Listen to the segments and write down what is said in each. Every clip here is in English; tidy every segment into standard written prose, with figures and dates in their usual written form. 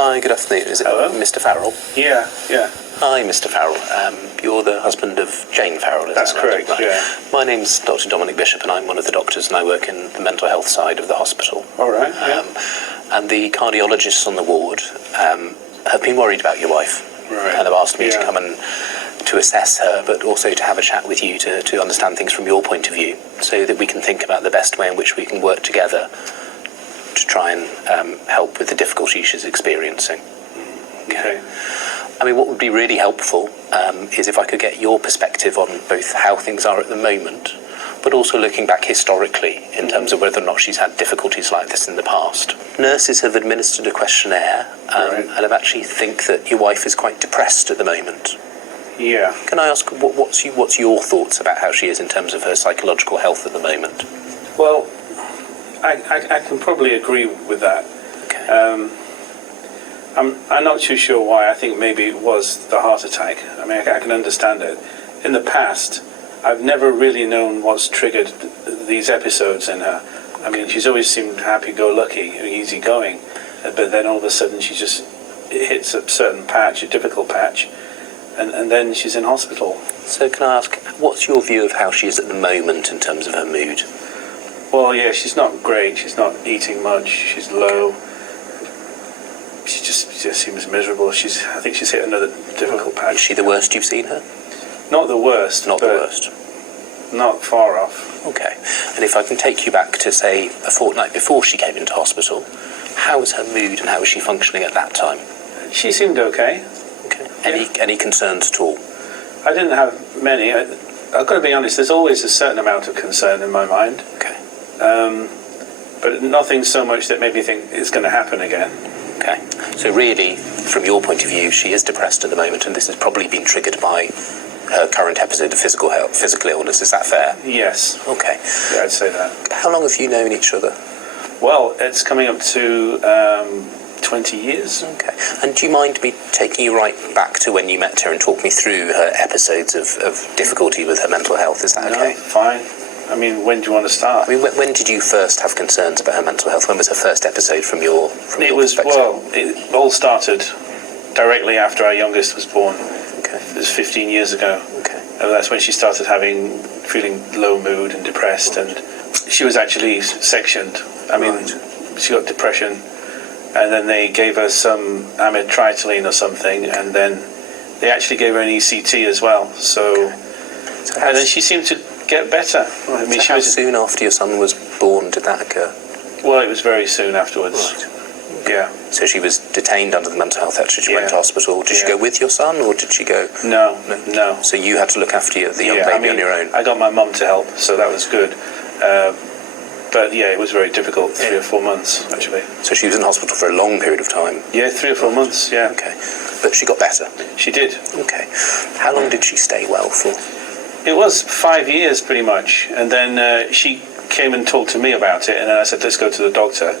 Hi, good afternoon. Is it Hello? Mr. Farrell? Yeah. Hi, Mr. Farrell. You're the husband of Jane Farrell, is That's that right? correct, yeah. My name's Dr. Dominic Bishop, and I'm one of the doctors, and I work in the mental health side of the hospital. All right, yeah. And the cardiologists on the ward have been worried about your wife. Right. And have asked me to Yeah. come and to assess her, but also to have a chat with you to understand things from your point of view, so that we can think about the best way in which we can work together to try and help with the difficulty she's experiencing. Okay. I mean, what would be really helpful is if I could get your perspective on both how things are at the moment, but also looking back historically in terms of whether or not she's had difficulties like this in the past. Nurses have administered a questionnaire Right. and have actually think that your wife is quite depressed at the moment. Yeah. Can I ask what's your thoughts about how she is in terms of her psychological health at the moment? Well, I can probably agree with that. Okay. I'm not too sure why. I think maybe it was the heart attack. I mean, I can understand it. In the past, I've never really known what's triggered these episodes in her. I mean, she's always seemed happy-go-lucky, easygoing, but then all of a sudden she just hits a certain patch, a difficult patch, and then she's in hospital. So can I ask, what's your view of how she is at the moment in terms of her mood? Well, yeah, she's not great. She's not eating much. She's low. She just seems miserable. I think she's hit another difficult patch. Is she the worst you've seen her? Not the worst. Not the but worst. Not far off. Okay. And if I can take you back to, say, a fortnight before she came into hospital, how was her mood and how was she functioning at that time? She seemed okay. Okay. Any concerns at all? I didn't have many. I've got to be honest, there's always a certain amount of concern in my mind. Okay. But nothing so much that made me think it's going to happen again. Okay. So really, from your point of view, she is depressed at the moment, and this has probably been triggered by her current episode of physical illness. Is that fair? Yes. Okay. Yeah, I'd say that. How long have you known each other? Well, it's coming up to 20 years. Okay. And do you mind me taking you right back to when you met her and talk me through her episodes of difficulty with her mental health? Is that okay? No, fine. I mean, when do you want to start? I mean, when did you first have concerns about her mental health? When was her first episode from your perspective? Well, it all started directly after our youngest was born. Okay. It was 15 years ago. Okay. And that's when she started feeling low mood and depressed, and she was actually sectioned. I mean, she got depression, and then they gave her some amitriptyline or something, and then they actually gave her an ECT as well. So and then she seemed to get better. I mean, how soon after your son was born did that occur? Well, it was very soon afterwards. Right. Yeah. So she was detained under the Mental Health Act. She went to hospital. Did she go with your son, or did she go? No. So you had to look after the young baby on your own. I got my mum to help, so that was good. But yeah, it was very difficult. 3 or 4 months, actually. So she was in hospital for a long period of time. Yeah, 3 or 4 months. Yeah. Okay. But she got better. She did. Okay. How long did she stay well for? It was 5 years, pretty much. And then she came and talked to me about it, and then I said, let's go to the doctor.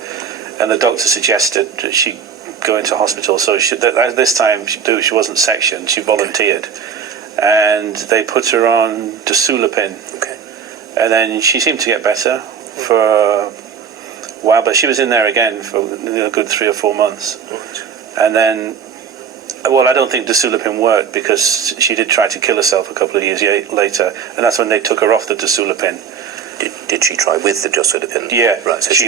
And the doctor suggested that she go into hospital. So this time she wasn't sectioned, she volunteered. And they put her on Dosulapin. Okay. And then she seemed to get better for a while, but she was in there again for a good 3 or 4 months. Right. And then, well, I don't think Dosulapin worked, because she did try to kill herself a couple of years later, and that's when they took her off the Dosulapin. Did she try with the Dosulapin? Yeah. Right, so she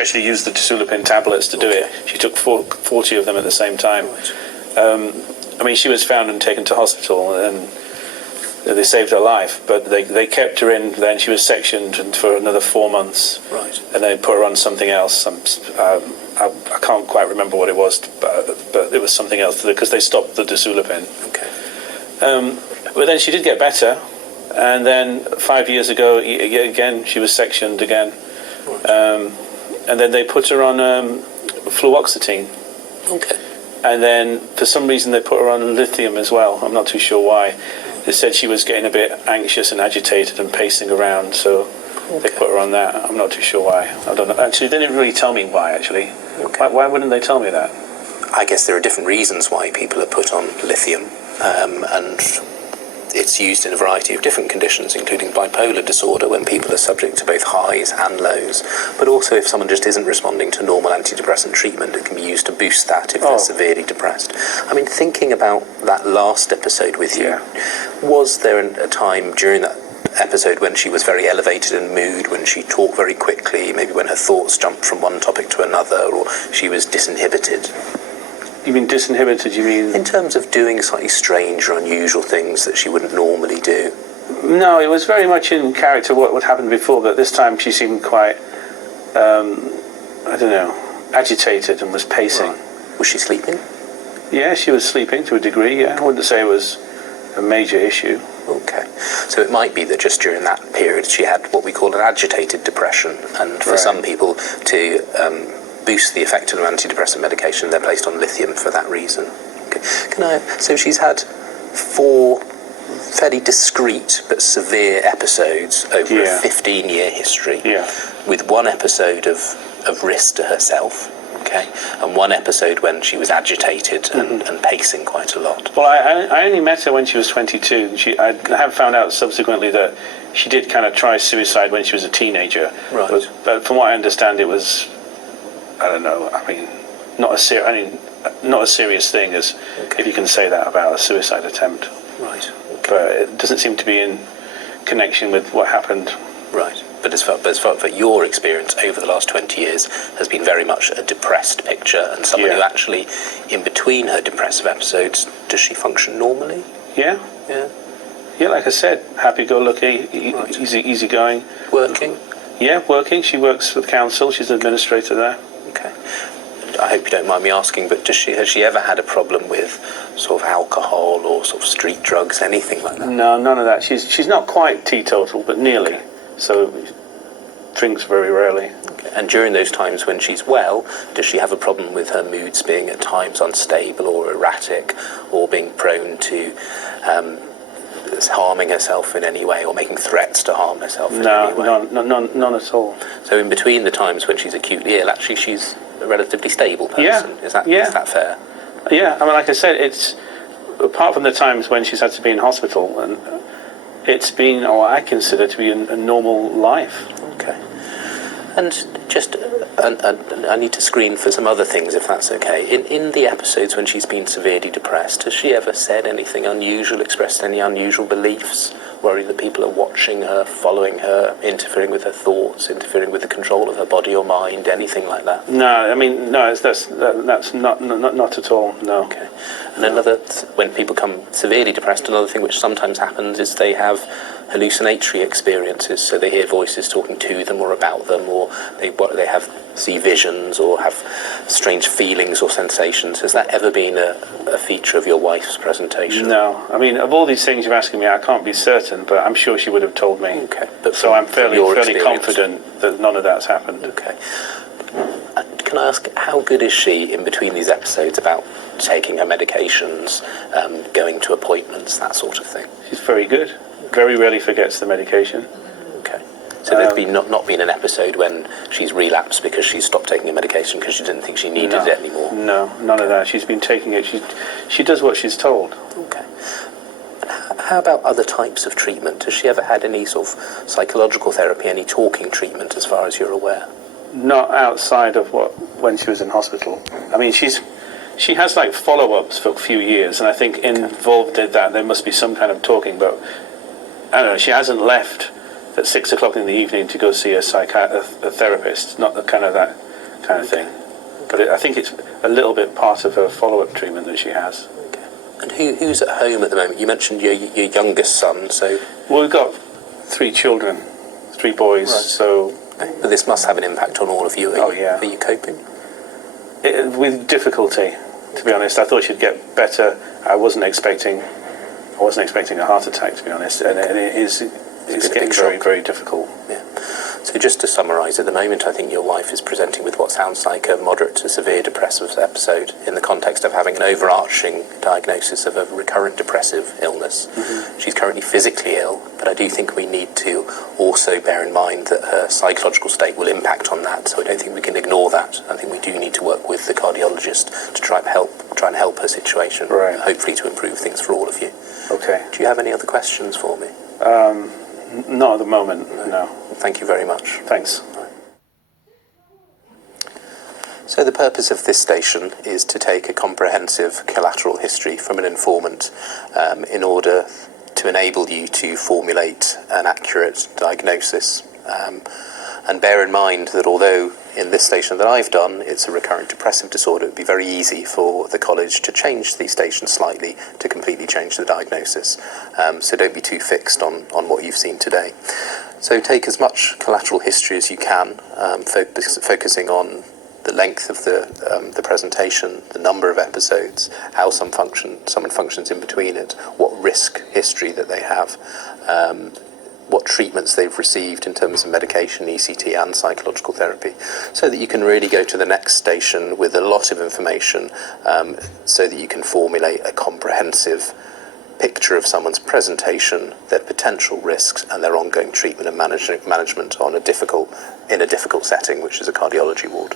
actually used the Dosulapin tablets to do it. She took 40 of them at the same time. Right. I mean, she was found and taken to hospital, and they saved her life, but they kept her in. Then she was sectioned for another 4 months. Right. And they put her on something else. I can't quite remember what it was, but it was something else, because they stopped the Dosulapin. Okay. But then she did get better, and then 5 years ago, again, she was sectioned again. Right. And then they put her on fluoxetine. Okay. And then, for some reason, they put her on lithium as well. I'm not too sure why. They said she was getting a bit anxious and agitated and pacing around, so they put her on that. I'm not too sure why. I don't know. Actually, they didn't really tell me why, actually. Okay. Why wouldn't they tell me that? I guess there are different reasons why people are put on lithium, and it's used in a variety of different conditions, including bipolar disorder, when people are subject to both highs and lows. But also if someone just isn't responding to normal antidepressant treatment, it can be used to boost that if they're severely depressed. I mean, thinking about that last episode with you, was there a time during that episode when she was very elevated in mood, when she talked very quickly, maybe when her thoughts jumped from one topic to another, or she was disinhibited? You mean disinhibited, you mean? In terms of doing slightly strange or unusual things that she wouldn't normally do. No, it was very much in character what happened before, but this time she seemed quite, I don't know, agitated and was pacing. Right. Was she sleeping? Yeah, she was sleeping to a degree, yeah. I wouldn't say it was a major issue. Okay. So it might be that just during that period she had what we call an agitated depression, and for some people to boost the effect of an antidepressant medication, they're placed on lithium for that reason. Okay. So she's had 4 fairly discrete but severe episodes over a 15-year history, with 1 episode of risk to herself, okay, and 1 episode when she was agitated and pacing quite a lot. Well, I only met her when she was 22. I have found out subsequently that she did kind of try suicide when she was a teenager. Right. But from what I understand, it was, I don't know, I mean, not a serious thing, as if you can say that about a suicide attempt. Right. Okay. But it doesn't seem to be in connection with what happened. Right. But as far for your experience over the last 20 years has been very much a depressed picture, and someone who actually, in between her depressive episodes, does she function normally? Yeah. Yeah. Yeah, like I said, happy-go-lucky, easy-going. Working? Yeah, working. She works with council. She's an administrator there. Okay. I hope you don't mind me asking, but has she ever had a problem with sort of alcohol or sort of street drugs, anything like that? No, none of that. She's not quite teetotal, but nearly. Okay. So drinks very rarely. Okay. And during those times when she's well, does she have a problem with her moods being at times unstable or erratic, or being prone to harming herself in any way, or making threats to harm herself in any way? No, none at all. So in between the times when she's acutely ill, actually she's a relatively stable person. Yeah. Is that fair? Yeah, I mean, like I said, it's apart from the times when she's had to be in hospital, and it's been what I consider to be a normal life. Okay. And just, I need to screen for some other things, if that's okay. In the episodes when she's been severely depressed, has she ever said anything unusual, expressed any unusual beliefs, worried that people are watching her, following her, interfering with her thoughts, interfering with the control of her body or mind, anything like that? No, I mean, no, that's not at all, no. Okay. And when people become severely depressed, another thing which sometimes happens is they have hallucinatory experiences, so they hear voices talking to them or about them, or they see visions or have strange feelings or sensations. Has that ever been a feature of your wife's presentation? No. I mean, of all these things you're asking me, I can't be certain, but I'm sure she would have told me. Okay. But so I'm fairly confident that none of that's happened. Okay. Can I ask, how good is she in between these episodes about taking her medications, going to appointments, that sort of thing? She's very good. Very rarely forgets the medication. Okay. So there's not been an episode when she's relapsed because she's stopped taking her medication because she didn't think she needed it anymore? No, none of that. She's been taking it. She does what she's told. Okay. How about other types of treatment? Has she ever had any sort of psychological therapy, any talking treatment as far as you're aware? Not outside of when she was in hospital. I mean, she has like follow-ups for a few years, and I think involved in that there must be some kind of talking, but I don't know, she hasn't left at 6 o'clock in the evening to go see a therapist, not that kind of thing. But I think it's a little bit part of her follow-up treatment that she has. Okay. And who's at home at the moment? You mentioned your youngest son, so... Well, we've got 3 children, 3 boys, right. So... But this must have an impact on all of you. Are you coping? With difficulty, to be honest. I thought she'd get better. I wasn't expecting a heart attack, to be honest, and it's getting very, very difficult. Yeah. So just to summarise, at the moment I think your wife is presenting with what sounds like a moderate to severe depressive episode in the context of having an overarching diagnosis of a recurrent depressive illness. She's currently physically ill, but I do think we need to also bear in mind that her psychological state will impact on that, so I don't think we can ignore that. I think we do need to work with the cardiologist to try and help her situation, Right. hopefully to improve things for all of you. Okay. Do you have any other questions for me? Not at the moment, no. Thank you very much. Thanks. So the purpose of this station is to take a comprehensive collateral history from an informant in order to enable you to formulate an accurate diagnosis. And bear in mind that although in this station that I've done, it's a recurrent depressive disorder, it would be very easy for the college to change the station slightly to completely change the diagnosis. So don't be too fixed on what you've seen today. So take as much collateral history as you can, focusing on the length of the presentation, the number of episodes, how someone functions in between it, what risk history that they have, what treatments they've received in terms of medication, ECT and psychological therapy, so that you can really go to the next station with a lot of information, so that you can formulate a comprehensive picture of someone's presentation, their potential risks and their ongoing treatment and management in a difficult setting, which is a cardiology ward.